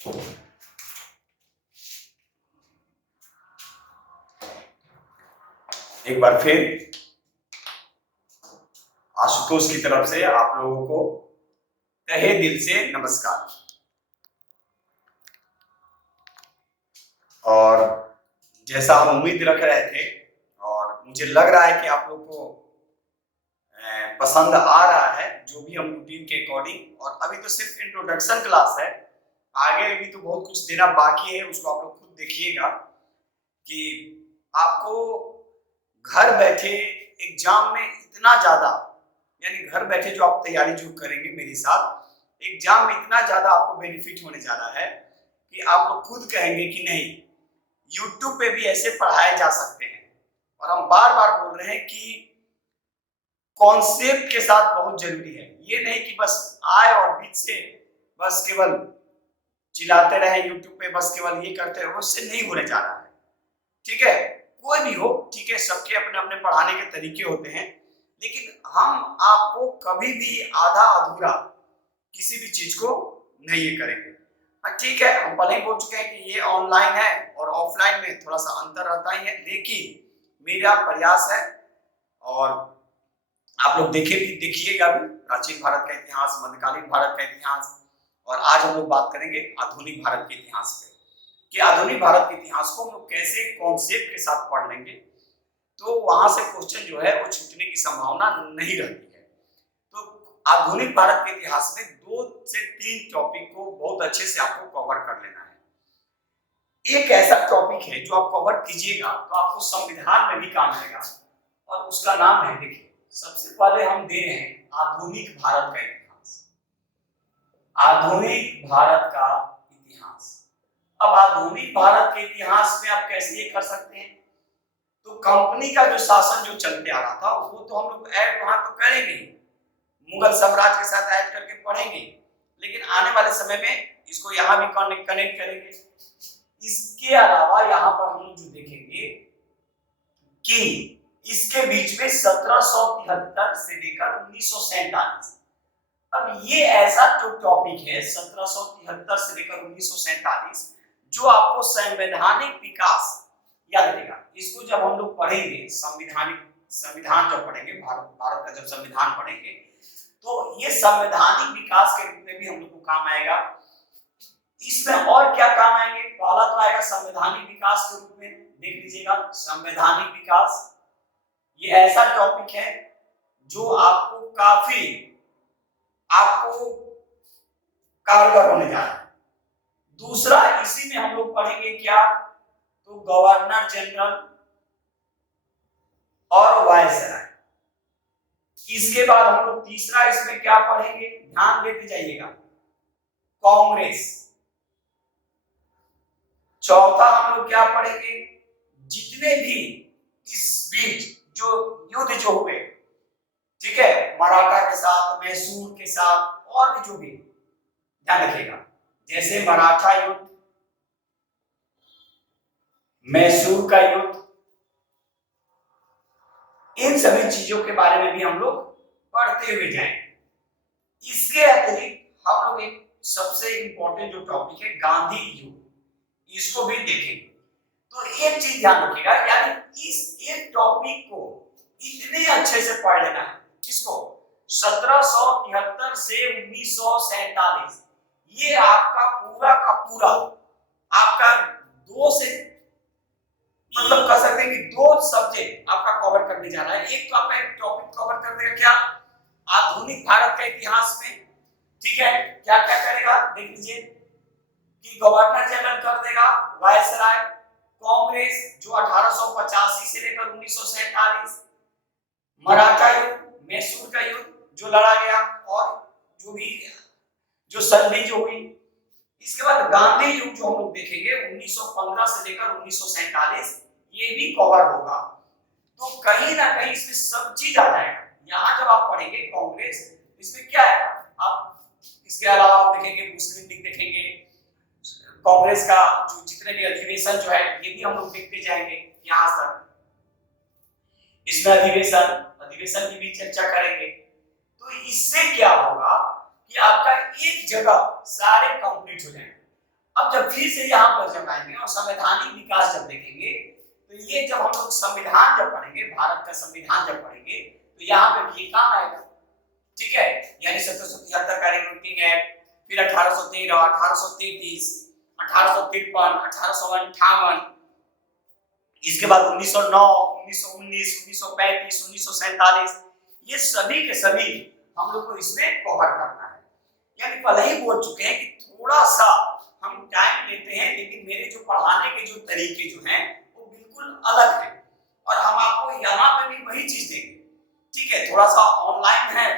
एक बार फिर आशुतोष की तरफ से आप लोगों को तहे दिल से नमस्कार। और जैसा हम उम्मीद रख रहे थे और मुझे लग रहा है कि आप लोग को पसंद आ रहा है जो भी हम रूटीन के अकॉर्डिंग। और अभी तो सिर्फ इंट्रोडक्शन क्लास है, आगे भी तो बहुत कुछ देना बाकी है, उसको आप लोग खुद देखिएगा कि आपको घर बैठे एग्जाम में इतना ज्यादा, यानी घर बैठे जो आप तैयारी जो करेंगे मेरे साथ एग्जाम में इतना ज्यादा आपको बेनिफिट होने जा रहा है कि आप लोग खुद कहेंगे कि नहीं, यूट्यूब पे भी ऐसे पढ़ाए जा सकते हैं। और हम बार बार बोल रहे हैं कि कॉन्सेप्ट के साथ बहुत जरूरी है, ये नहीं कि बस आए और बीच से बस केवल चिल्लाते रहे यूट्यूब पे, बस केवल ये करते रहे, उससे नहीं होने जा रहा है। ठीक है, कोई भी हो, ठीक है, सबके अपने अपने पढ़ाने के तरीके होते हैं, लेकिन हम आपको कभी भी आधा अधूरा किसी भी चीज को नहीं ये करेंगे। ठीक है, हम पहले ही बोल चुके हैं कि ये ऑनलाइन है और ऑफलाइन में थोड़ा सा अंतर रहता ही है, लेकिन मेरा प्रयास है और आप लोग देखिएगा भी प्राचीन भारत का इतिहास, मध्यकालीन भारत का इतिहास, और आज हम लोग बात करेंगे आधुनिक भारत के इतिहास पे कि आधुनिक भारत के इतिहास को हम लोग कैसे कॉन्सेप्ट के साथ पढ़ लेंगे तो वहां से क्वेश्चन जो है वो छूटने की संभावना नहीं रहती है। तो आधुनिक भारत के इतिहास में 2 से 3 टॉपिक को बहुत अच्छे से आपको कवर कर लेना है। एक ऐसा टॉपिक है जो आप कवर कीजिएगा तो आपको संविधान में भी काम आएगा, और उसका नाम है, देखिए सबसे पहले हम दे रहे हैं आधुनिक भारत का इतिहास। आधुनिक भारत का इतिहास। अब आधुनिक भारत के इतिहास में आप कैसे ये कर सकते हैं, तो कंपनी का जो शासन जो चलते आ रहा था वो तो हम लोग ऐड वहां तो करेंगे, मुगल साम्राज्य के साथ ऐड करके पढ़ेंगे, लेकिन आने वाले समय में इसको यहाँ भी कनेक्ट करेंगे। इसके अलावा यहाँ पर हम जो देखेंगे कि इसके बीच में 1773 से लेकर 1947, अब ये ऐसा जो टॉपिक है 1773 से लेकर 1947 जो आपको संवैधानिक विकास याद रखिएगा। इसको जब हम लोग पढ़ेंगे संविधान जब पढ़ेंगे, भारत का जब संविधान पढ़ेंगे तो ये संवैधानिक विकास के रूप में भी हम लोग को काम आएगा। इसमें और क्या काम आएंगे, पहला तो आएगा संवैधानिक विकास के रूप में, देख लीजिएगा संवैधानिक विकास, ये ऐसा टॉपिक है जो आपको काफी कारगर होने जा रहा है। दूसरा इसी में हम लोग पढ़ेंगे क्या, तो गवर्नर जनरल और वायसराय। इसके बाद हम लोग तीसरा इसमें क्या पढ़ेंगे, ध्यान देते जाइएगा, कांग्रेस। चौथा हम लोग क्या पढ़ेंगे, जितने भी इस बीच जो युद्ध जो हुए, ठीक है, मराठा के साथ, मैसूर के साथ, और भी जो भी, ध्यान रखिएगा, जैसे मराठा युद्ध, मैसूर का युद्ध, इन सभी चीजों के बारे में भी हम लोग पढ़ते हुए जाएंगे। इसके अतिरिक्त हम लोग एक सबसे इंपॉर्टेंट जो टॉपिक है गांधी युग, इसको भी देखेंगे। तो एक चीज ध्यान रखिएगा, यानी इस एक टॉपिक को इतने अच्छे से पढ़ लेना है, किसको, 1773 से 1947, ये आपका पूरा का पूरा आपका 2 से मतलब कह सकते हैं कि 2 सब्जेक्ट आपका कवर करने जा रहा है। एक तो आपका एक टॉपिक कवर कर देगा क्या, आधुनिक भारत का इतिहास में, ठीक है, क्या क्या करेगा देख लीजिए कि गवर्नर जनरल कर देगा, वायसराय, कांग्रेस जो 1885 से लेकर 1947, मराठा युद्ध, मैसूर का युद्ध जो लड़ा गया और जो भी जो संधि जो हुई, इसके बाद गांधी युग जो हम लोग देखेंगे 1915 से लेकर 1947, ये भी कवर होगा। तो कहीं ना कहीं इसमें सब चीज आ जाएगा। यहाँ जब आप पढ़ेंगे कांग्रेस, इसमें क्या है, आप इसके अलावा आप देखेंगे मुस्लिम लीग देखेंगे, कांग्रेस का जो जितने भी अधिवेशन जो है ये भी हम लोग देखते जाएंगे यहाँ तक, इसमें अधिवेशन की भी चर्चा करेंगे। तो इससे क्या होगा कि आपका एक जगह सारे कंप्लीट हो जाएंगे। अब जब फिर से यहाँ पर जब आएंगे और संवैधानिक विकास जब देखेंगे, तो ये जब हम लोग संविधान जब पढ़ेंगे, भारत का संविधान जब पढ़ेंगे, तो यहाँ पे भी काम आएगा, ठीक है। यानी 1773 का रिक्रूटिंग एक्ट, फिर 1813, 1833, 1853, 1858, इसके बाद 1909, 1919, 1935, 1947, ये सभी के सभी हम लोग को इसमें कवर करना है। यानी पहले ही बोल चुके हैं कि थोड़ा सा हम टाइम लेते हैं, लेकिन मेरे जो पढ़ाने के जो तरीके जो हैं वो बिल्कुल अलग है, और हम आपको यहाँ पे भी वही चीज देंगे, ठीक है। थोड़ा सा ऑनलाइन है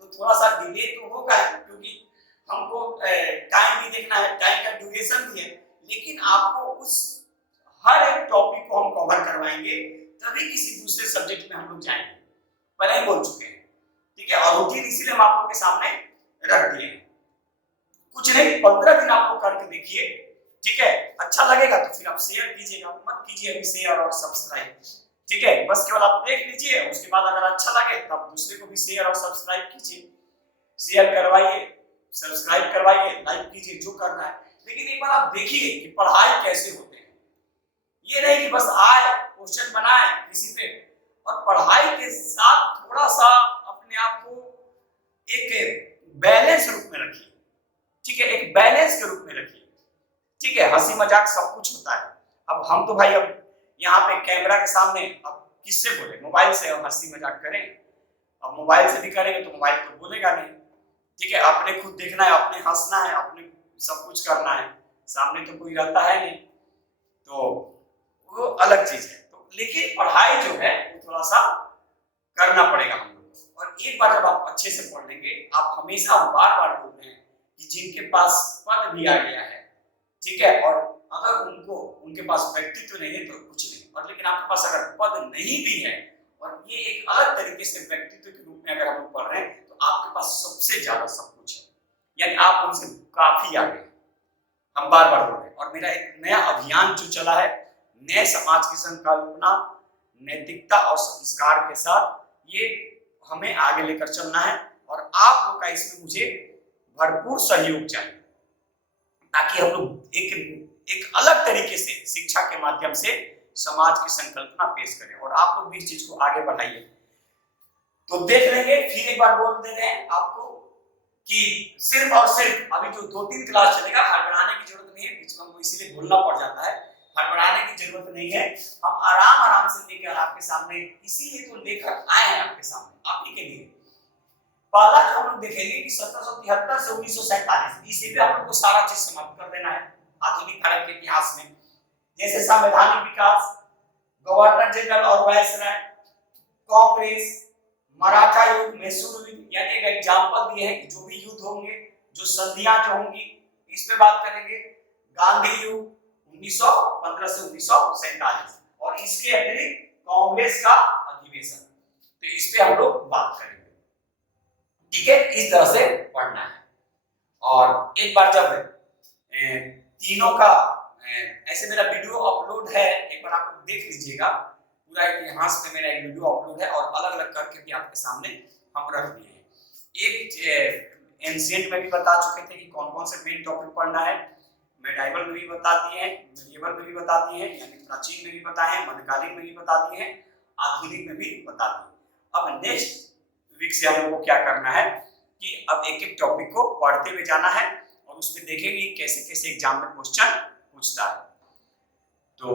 तो थोड़ा सा डिले तो होगा, क्योंकि हमको टाइम भी देखना है, टाइम का ड्यूरेशन भी है, लेकिन आपको उस हर एक टॉपिक को हम कवर करवाएंगे, तभी किसी दूसरे सब्जेक्ट में हम लोग जाएंगे, पहले ही बोल चुके हैं, ठीक है। और रूटीन इसीलिए हम आप लोगों के सामने रख दिए, कुछ नहीं 15 दिन आप लोग करके देखिए, ठीक है। अच्छा लगेगा तो फिर आप शेयर कीजिएगा, मत कीजिए अभी शेयर और सब्सक्राइब, ठीक है। बस केवल आप देख लीजिए, उसके बाद अगर अच्छा लगे तब दूसरे को भी शेयर और सब्सक्राइब कीजिए, शेयर करवाइए, सब्सक्राइब करवाइए, लाइक कीजिए, जो करना है। लेकिन एक बार आप देखिए कि पढ़ाई कैसे होते हैं, ये नहीं कि बस आए क्वेश्चन बनाए किसी पे, और पढ़ाई के साथ थोड़ा सा अपने आप को एक बैलेंस रूप में रखिए, ठीक है, एक बैलेंस के रूप में रखिए, ठीक है। हंसी मजाक सब कुछ होता है। अब हम तो भाई अब यहाँ पे कैमरा के सामने अब किससे बोले, मोबाइल से हम हंसी मजाक करें, अब मोबाइल से भी करेंगे तो मोबाइल तो बोलेगा नहीं, ठीक है। आपने खुद देखना है, आपने हंसना है, आपने सब कुछ करना है, सामने तो कोई रहता है नहीं, तो वो अलग चीज है। तो लेकिन पढ़ाई जो है वो थोड़ा सा करना पड़ेगा हम लोग को, और एक बार जब आप अच्छे से पढ़ लेंगे, आप हमेशा बार बार बोल रहे हैं कि जिनके पास पद भी आ गया है, ठीक है, और अगर उनके पास व्यक्तित्व नहीं है तो कुछ नहीं, और लेकिन आपके पास अगर पद नहीं भी है और ये एक अलग तरीके से व्यक्तित्व के रूप में अगर हम लोग पढ़ रहे हैं, तो आपके पास सबसे ज्यादा सब कुछ है, यानी आप उनसे काफी आगे हैं। हम बार बार बोल रहे हैं, और मेरा एक नया अभियान जो चला है, नए समाज की संकल्पना, नैतिकता और संस्कार के साथ, ये हमें आगे लेकर चलना है, और आप लोग का इसमें मुझे भरपूर सहयोग चाहिए, ताकि हम लोग एक अलग तरीके से शिक्षा के माध्यम से समाज की संकल्पना पेश करें, और आप लोग भी इस चीज को आगे बढ़ाइए। तो देख लेंगे, फिर एक बार बोल दे रहे हैं आपको कि सिर्फ और सिर्फ अभी जो 2-3 क्लास चलेगा, हड़बड़ाने की जरूरत नहीं है, बीच में हमको इसीलिए भूलना पड़ जाता है, हड़बड़ाने की जरूरत नहीं है। हम आराम से लेकर आपके सामने, इसीलिए तो लेकर आए हैं आपके सामने, आप ही के लिए। पहला जो हम लोग देखेंगे कि 1773 से 1947, इसी पे हम लोग को सारा चीज समाप्त कर देना है आधुनिक भारत के इतिहास में, जैसे संवैधानिक विकास, गवर्नर जनरल और वायसराय, कांग्रेस, मराठा युद्ध, मैसूर युद्ध, यानी एक एग्जांपल दिए हैं कि जो भी युद्ध होंगे, जो संधियां जो होंगी, इस पे बात करेंगे। गांधी युग 1915 से 1947, और इसके अतिरिक्त कांग्रेस का अधिवेशन, तो इस पे हम लोग बात करेंगे, ठीक है। इस तरह से पढ़ना है, और एक बार जब तीनों का ऐसे मेरा वीडियो अपलोड है, एक बार आप देख लीजिएगा, पूरा इतिहास में मेरा एक वीडियो अपलोड है, और अलग अलग करके भी आपके सामने हम रख दिए हैं। एक एंशिएंट में भी बता चुके थे कि कौन कौन से मेन टॉपिक पढ़ना है, मेडाइवल में भी बता दिए हैं, मिडिएवल में भी बता दिए हैं, यानी प्राचीन में भी बताए हैं, मध्यकालीन में भी बता दिए हैं, आधुनिक में भी बता दिए। अब नेक्स्ट वीक से हम लोगों को क्या करना है कि अब एक एक टॉपिक को पढ़ते हुए जाना है, और उसमें देखेंगे कैसे कैसे एग्जाम में क्वेश्चन पूछता है। तो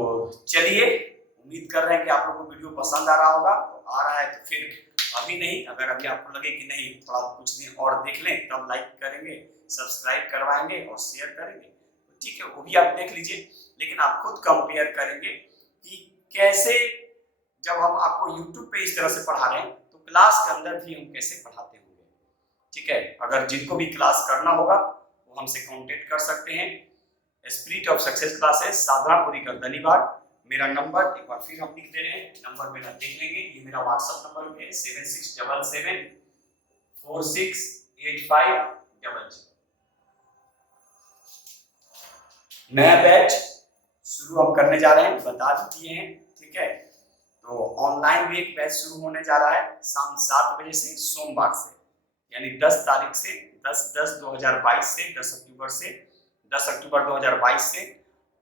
चलिए, उम्मीद कर रहे हैं कि आप लोगों को वीडियो पसंद आ रहा होगा, तो आ रहा है तो फिर अभी नहीं, अगर अभी आपको लगे कि नहीं थोड़ा कुछ दिन और देख लें, तब लाइक करेंगे, सब्सक्राइब करवाएंगे और शेयर करेंगे, तो ठीक है, वो भी आप देख लीजिए। लेकिन आप खुद कंपेयर करेंगे कि कैसे, जब हम आपको YouTube पे इस तरह से पढ़ा रहे हैं, तो क्लास के अंदर भी हम कैसे पढ़ाते होंगे, ठीक है। अगर जिनको भी क्लास करना होगा वो हमसे कांटेक्ट कर सकते हैं। Spirit of success classes, Sadhanapuri Gardanibagh, मेरा नंबर एक बार फिर हम लिख दे रहे हैं, नंबर मेरा देख लेंगे, ये मेरा व्हाट्सएप नंबर है 7677 468500। नया बैच शुरू हम करने जा रहे हैं, बता दिए हैं, ठीक है। तो ऑनलाइन भी एक बैच शुरू होने जा रहा है शाम 7 बजे से, सोमवार से, यानी 10 तारीख से, 10/10/2022 से 10 अक्टूबर से 10 अक्टूबर 2022 से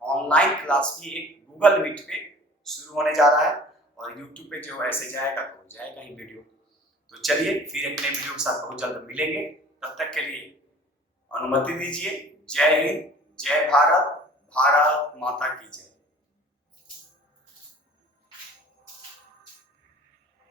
ऑनलाइन क्लास भी एक गूगल मीट पे शुरू होने जा रहा है और यूट्यूब पे जो ऐसे जाएगा तो जाएगा ही वीडियो। तो चलिए फिर एक नए वीडियो के साथ बहुत जल्द मिलेंगे, तब तक के लिए अनुमति दीजिए। जय हिंद, जय भारत, भारत माता की जय।